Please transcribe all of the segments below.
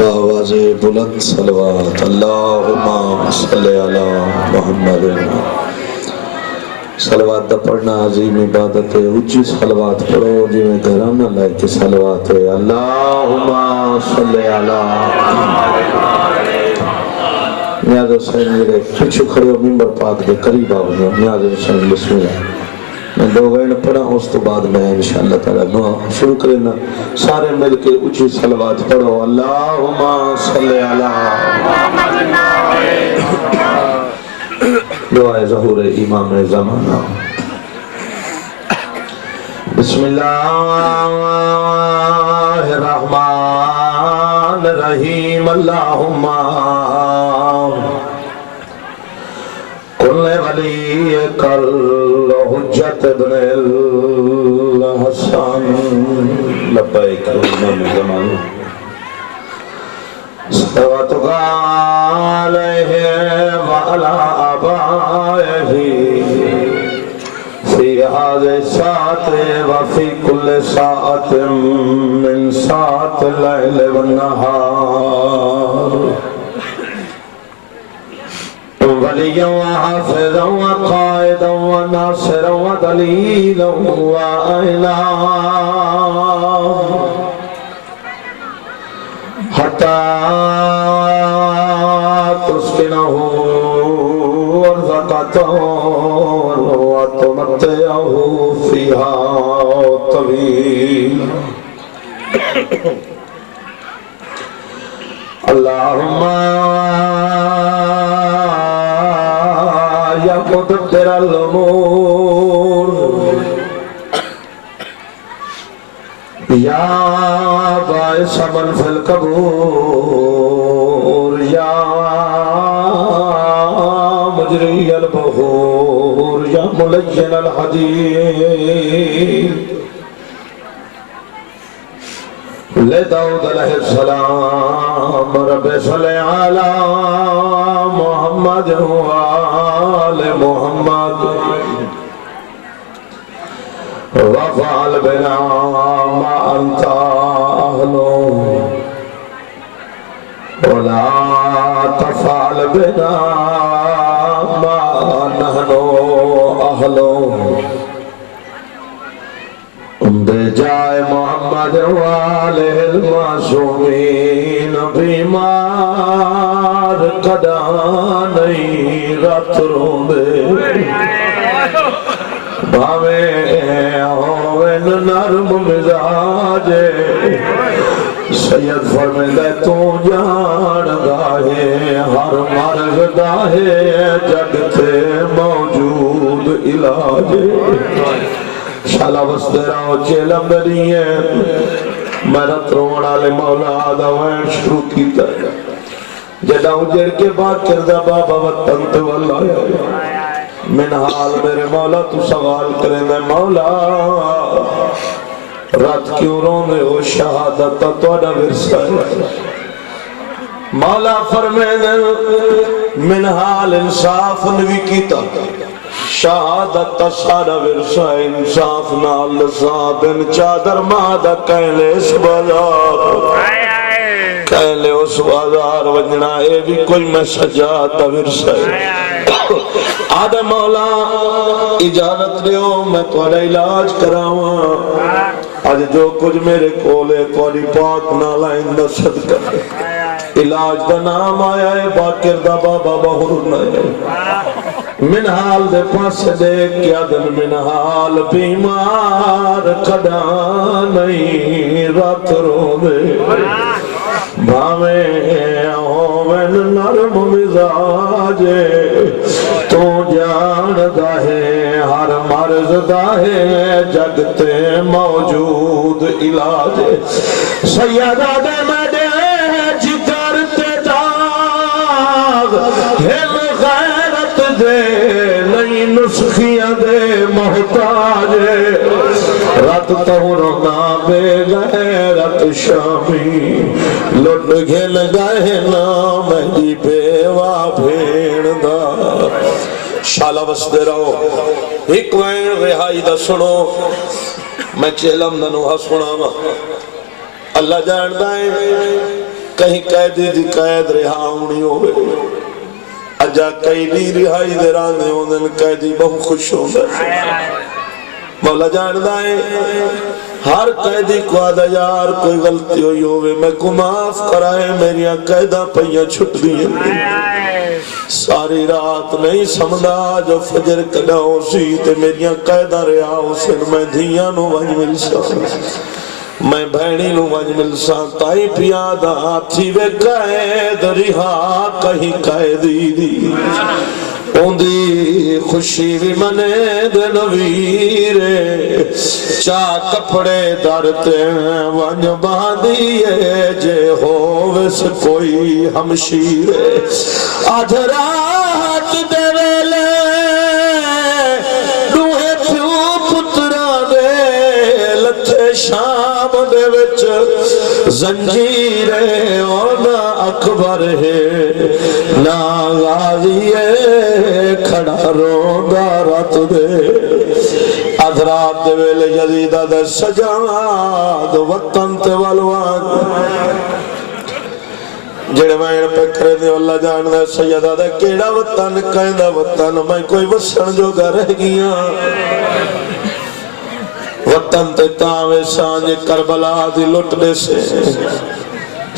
बावाज़े बुलंद सलवात अल्लाहुम्मा सल्ली अला मुहम्मद। सलवात दा पढ़ना अजीम इबादत है। उच्ची सलवात पढ़ो जिवें घराना लायक सलवात है। अल्लाहुम्मा सल्ली अला नियाज़ हुसैन मेरे पिछू खड़े हो मिंबर पाक के करीब आओ। नियाज़ हुसैन बिस्मिल्लाह। मैं दो लाइन पढ़ा उस तो बाद मैं इंशाअल्लाह ताला दुआ शुरू करेना। सारे मिलके ऊंची सलवात पढ़ो। अल्लाहुम्मा सल्ली अला दुआए ज़हूर इमाम ज़माना। बिस्मिल्लाहिर रहमानिर रहीम। अल्लाहुम्मा कुल्ले वली कल हुज्जत इब्नुल हसन लब्बैक इमाम ज़माना। सल्लल्लाहु अलैहि व अला आबाइही फी हाज़िहि साअति व फी कुल्लि साअतिन मिन साअतिल लैलि वन नहार। वलिय्यन व हाफ़िज़न व क़ाइदन व नासिरन व दलीलन व आइना हत्ता तुस्किनहु अर्ज़क़तहु व तुमत्तिअहु फ़ीहा तवीला। अल्लाहुम्मा या मुदब्बिरल उमूर या बाइस मन फिल कबूर या मुजरियल बहूर या मुलय्यनल हदीद ले दाऊद अलैहिस्सलाम रब्बि सल्लि अला मुहम्मद व आले मुहम्मद वफ़अल बिना मा अंता अहलो वला तफ़अल बिना मा नहनु अहलो। बेजाए मोहम्मद वालिल मासूमीन बीमार कदा नहीं रात रोंदे भावे होवन नरम मिजाजे। सैयद फरमांदा तू जानदा है हर मर्ज दा है जग ते मौजूद इलाज। शाला वसदे रहो चेलम दरिए मेरा त्रोण वाले मौला दा वैन शुरू कीता जदा उजड़ के बाद किरदा बाबा वतन ते वल्ला मिन हाल मेरे मौला तू सवाल करे मैं मौला रात क्यों रोंदे हो शहादत तोड़ा विरसा मौला फरमांदे मिन हाल इंसाफ नवी कीता शहादत सारा विरसा इंसाफ नाल साबिन चादर मादा कहले इस बाजार कहले उस बाजार वजना ए भी कोई मैं सजात विरसा आदम मौला इजाजत दियो मैं तुम्हारा इलाज करावा। आज जो कुछ मेरे कोले तुम्हारी पाक नालाइन दा सदका इलाज का नाम आया है बाकिर दा बाबा बहुर मिनहाल दे पास देख क्या दिन मिनहाल बीमार कदा नहीं रात रोंदे भावे होवन नरम मिजाजे। तू जानदा है हर मर्ज दा है जग ते मौजूद इलाज। सैयदा दे मेरे जिगर ते दाग हिल गैरत दे नहीं नुस्खियां दे मोहताज। रात तहुरो ना बेगैरत शामी लुट घेल गए ना मेरी बेवा भेड़ दा। शाला वसदे रहो एक वैन रिहाई दा सुनो मैं चेलम ननु हसुना वा अल्लाह जानदा है कहीं कैदी दी कैद रिहा होनी होवे अजा कैदी रिहाई दे रांदे होंदे कैदी बहुत खुश होंदा मौला जानदा है हर कैदी को आदा यार कोई गलती हुई होवे मैं को माफ कराए मेरिया कैदा पईयां छुट दी सारी रात नहीं समझा जो फजर कदाओ सी ते मेरिया कैदा रिहा उसे मैं धियां नु वंज मिलसा मैं भैणी नु वंज मिलसा ताई पिया दा हाथी वे कैद रिहा कहीं कैदी दी ओंदी खुशी भी मने दिन वीरे चा कपड़े दरते वंज बांधिए जे होवस कोई हमशीरे अध रात दे वेले दूहे प्यू पुत्रा दे लथे शाम दे विच जंजीरे ओ ना अकबर है ना गाजी खड़ा रोंदा रात दे अधरात दे वेले यजीदा दे सजाद वतन ते वलवान जेड़े वैन पे करे दे अल्लाह जानदा सैयदा दा केड़ा वतन कहंदा वतन मैं कोई वसन जोगा रह गया वतन ते तावे सांझ करबला दी लुट दे से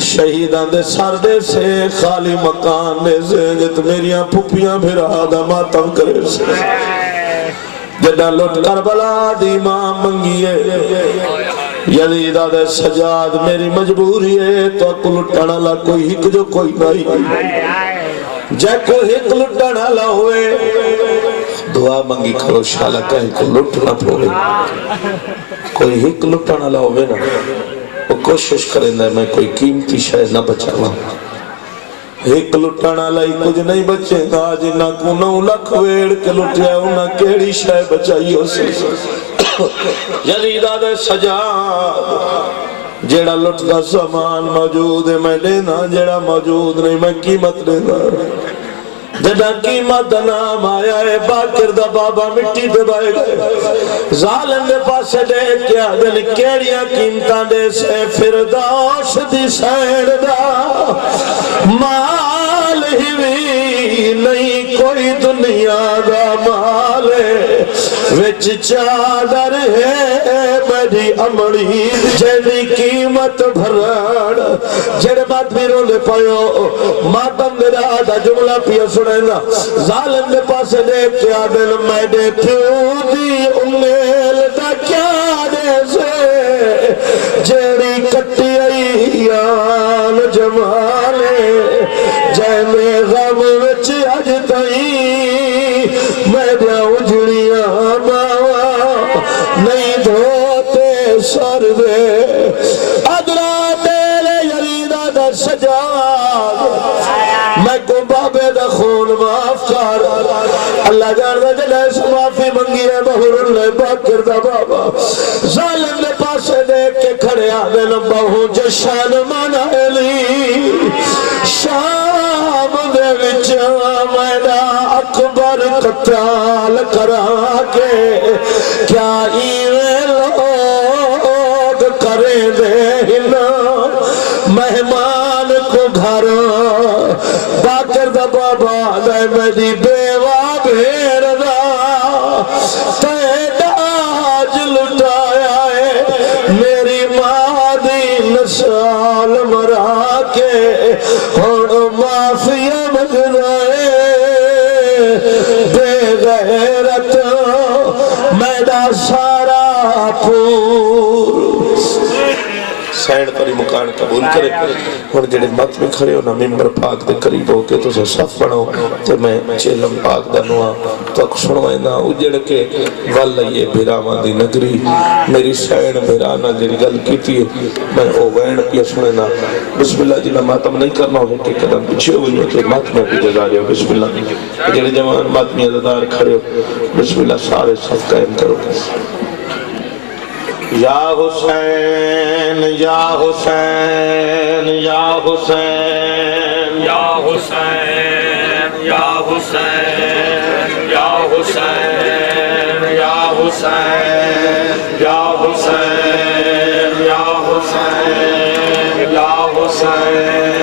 शहीदां दे सर दे से खाली मकान दे से जित मेरियां फुफियां फिरा दा मातम करे से जदा लुट करबला दी मां मंगीए यजीदा दे सजाद मेरी मजबूरी है तो लुटण वाला कोई हिक जो कोई नहीं जे कोई हिक लुटण वाला होए दुआ मंगी करो शाला कहीं को लुट ना पवे कोई हिक लुटण वाला होवे ना वो कोशिश करेंदा मैं कोई कीमती शय ना बचावा एक लुटण वाला ही कुछ नहीं बचेगा जिन्ना को 9 लाख वेड़ के लुटिया उन्ना केड़ी शय बचाई उसे यजीदा दे सजाद जेड़ा लुटदा सामान मौजूद है मैं देना जेड़ा मौजूद नहीं मैं कीमत देना जदा कीमत नाम आया है बाकिर दा बाबा मिट्टी ते बाए गए जालिम दे पासे देख के आदन केड़ियां कीमतां दे से फिरदौस दी सैन दा माल ही भी नहीं कोई दुनिया दा माल विच चादर है बड़ी अमड़ी जेदी कीमत भरण जेड़े बात मेरे ले पायो मातम दे दा जुमला पिया सुनेगा जालिम दे पासे देख के आदन मैं देखूं दी उंगल दा क्या दे से जेड़ी कट्टी आई यान जमाले जैमे गम विच अज तई मैं दिया उजड़िया मावा नहीं धोते सर दे अदरा तेरे यरीदा दा सजाद मैं को बाबे दा खून माफ कर अल्लाह जानदा जले माफी मंगी है बहुर ले बाकिर दा बाबा जालिम दे पासे देख के खड़े आवे न बहु जशन मनाली शाम दे विच मैदा अकबर कत्ल करा के क्या इवे लोग करे दे ना मेहमान को घर बाकर दा बाबा दे मेरी बेवा भेड़ दा तेज लुटाया है मेरी मां दी नसाल मरा के हुण माफिया मंगदा बेगैरत मैदा सारा पूर सैन परी मुकान कबूल करे हुण जेड़े मत में खड़े हो ना मिंबर पाक दे करीब होके तुसीं सफ बनो ते मैं चेलम पाक दा नुआ तक सुनवाइंदा उजड़ के वल ये बिरावां दी नगरी मेरी सैन बिराना जेड़ी गल कीती मैं ओ वैन पिया सुनना बिस्मिल्लाह जी मातम नहीं करना हो के कदम पीछे हुई तो मातम की जजा दियो बिस्मिल्लाह जेड़े जवान मातमी अदादार खड़े हो बिस्मिल्लाह सारे सफ कायम करो या हुसैन या हुसैन या हुसैन या हुसैन या हुसैन या हुसैन या हुसैन या हुसैन या हुसैन या हुसैन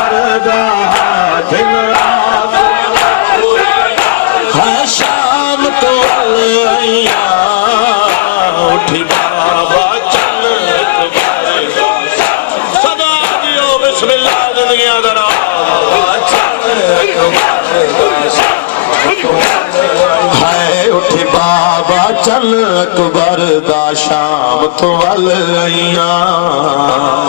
बिस्मिल्लाह जिंदगियां दरा है उठी बाबा चल अकबर दा शाम तो वल आईया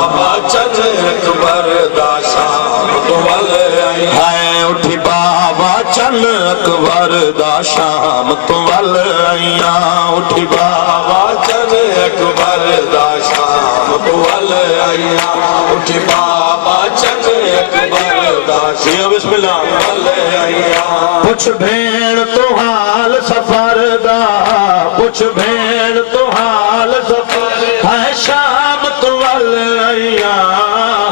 बाबा चल अकबर दा शाम तो वल आईया है उठी बाबा चल अकबर दा शाम तो वल आईया उठी बाबा चल अकबर दा शाम तो वल आईया उठी बाबा चल अकबर दा शाम बिस्मिल्लाह वल आईया कुछ भेड़ तो हाल सफर दा कुछ भेड़ तो हाल सफर है शाम तो वल आईया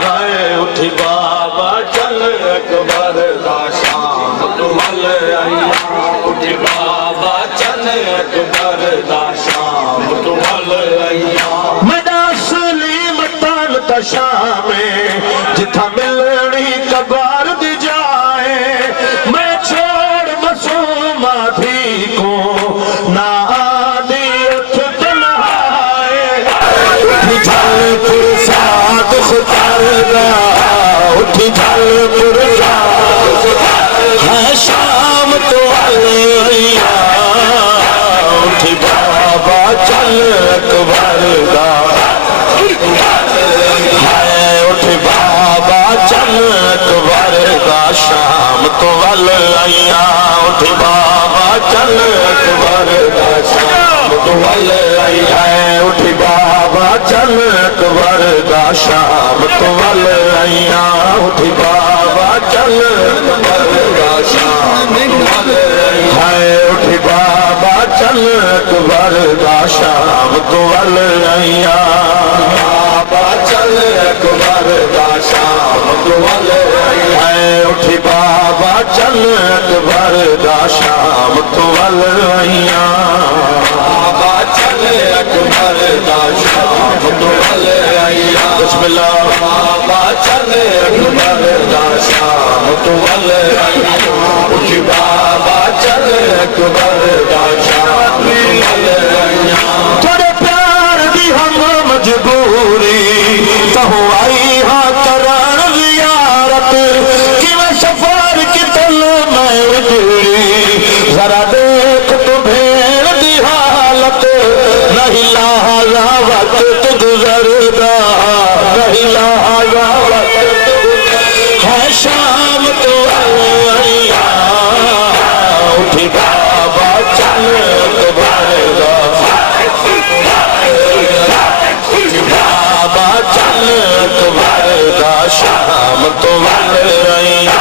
है उठी बाबा चल अकबर दा शाम तो वल आईया उठी बाबा चल अकबर दा शाम तो वल आईया मैं असली मतन ता शामे जिथा मिलनी कबार दी जाए मैं शाम तो आलिया उठी बाबा चल अकबर दा है उठी बाबा चल अकबर दा शाम तो वल आईया उठी बाबा चल अकबर दा शाम तो वल आईया उठी बाबा चल अकबर दा शाम तो वल आईया उठी बाबा चल अकबर दा शाम है उठी बाबा चल अकबर दा शाम तो वल आईया बाबा चल अकबर दा शाम तो वल है उठी बाबा चल अकबर दा शाम तो वल आईया बाबा चल अकबर दा शाम तो वल आईया बिस्मिल्लाह बाबा चल अकबर दा शाम तो वल आईया उठी बाबा चल अकबर दा शाम तो वल आईया तेरे प्यार दी हम मजबूरी तहु आई हाँ करान ज़ियारत किवें सफर की तल मैं उजड़ी जरा देख तो भेड़ दी हालत नहीं लाजा वक्त गुजरदा नहीं लाजा वक्त है शाम तो आईया उठी बाबा चल अकबर दा बाबा चल अकबर दा शाम तो वल आईया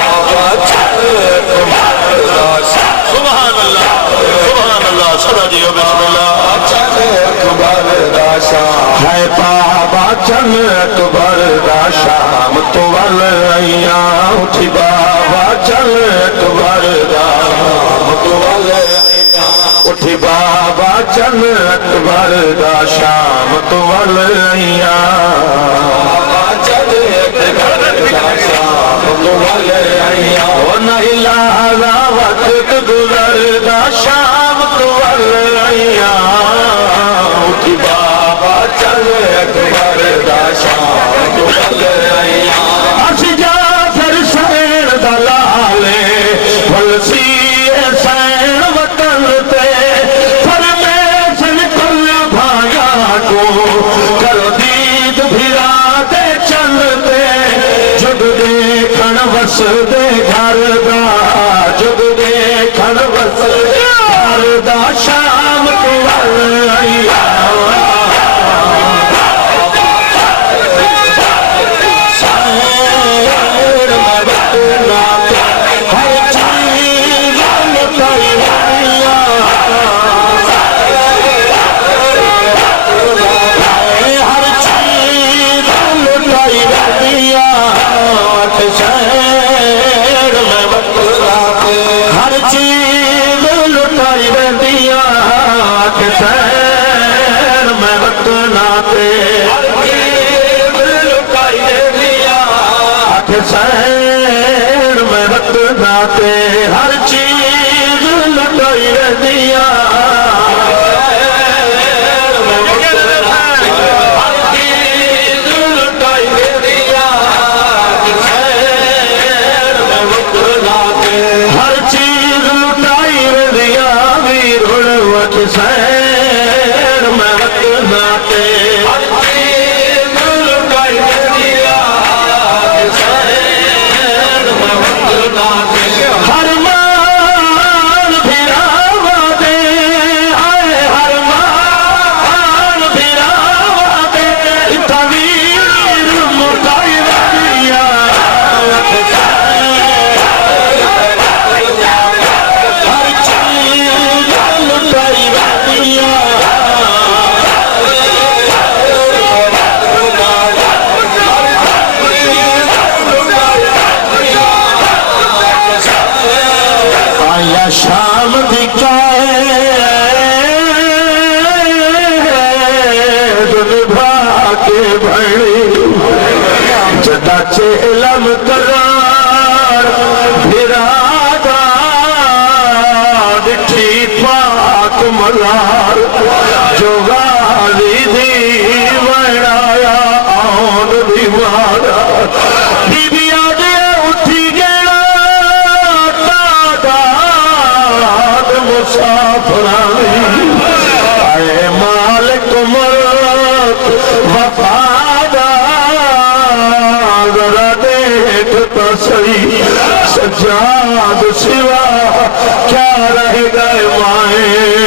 बाबा चल अकबर दा सुभान अल्लाह सदा जियो बिस्मिल्लाह चल अकबर दा शाम है बाबा चल अकबर दा शाम तो वल आईया उठी बाबा चल अकबर दा शाम तो वल आईया उठी बाबा चल अकबर दा शाम तो वल आईया बाबा चल अकबर दा शाम तो वल आईया ओ नहीं लाजा वक्त गुजरदा शाम तो वल आईया उठी बाबा चल अकबर दा शाम तो वल आईया अस जा फिर सैन दा लाले फलसी सैन वतन ते करो दीद भिरा दे चलते जुग देखन वस दे घर दा जुग देखन वस घर दा शाम तो वल आईया सैन में वक्त नाते हर चीज लुटाई दिया हर चीज लुटाई चेलम करार फिरादा डिठी पाक मलार जो गाली दी बनाया आन भी मारा बीबिया दे उठी गया तादाद मुसाफरानी आए मालिक मरत वफादार जरा देख तो सही सजाद सिवा क्या रह गए माए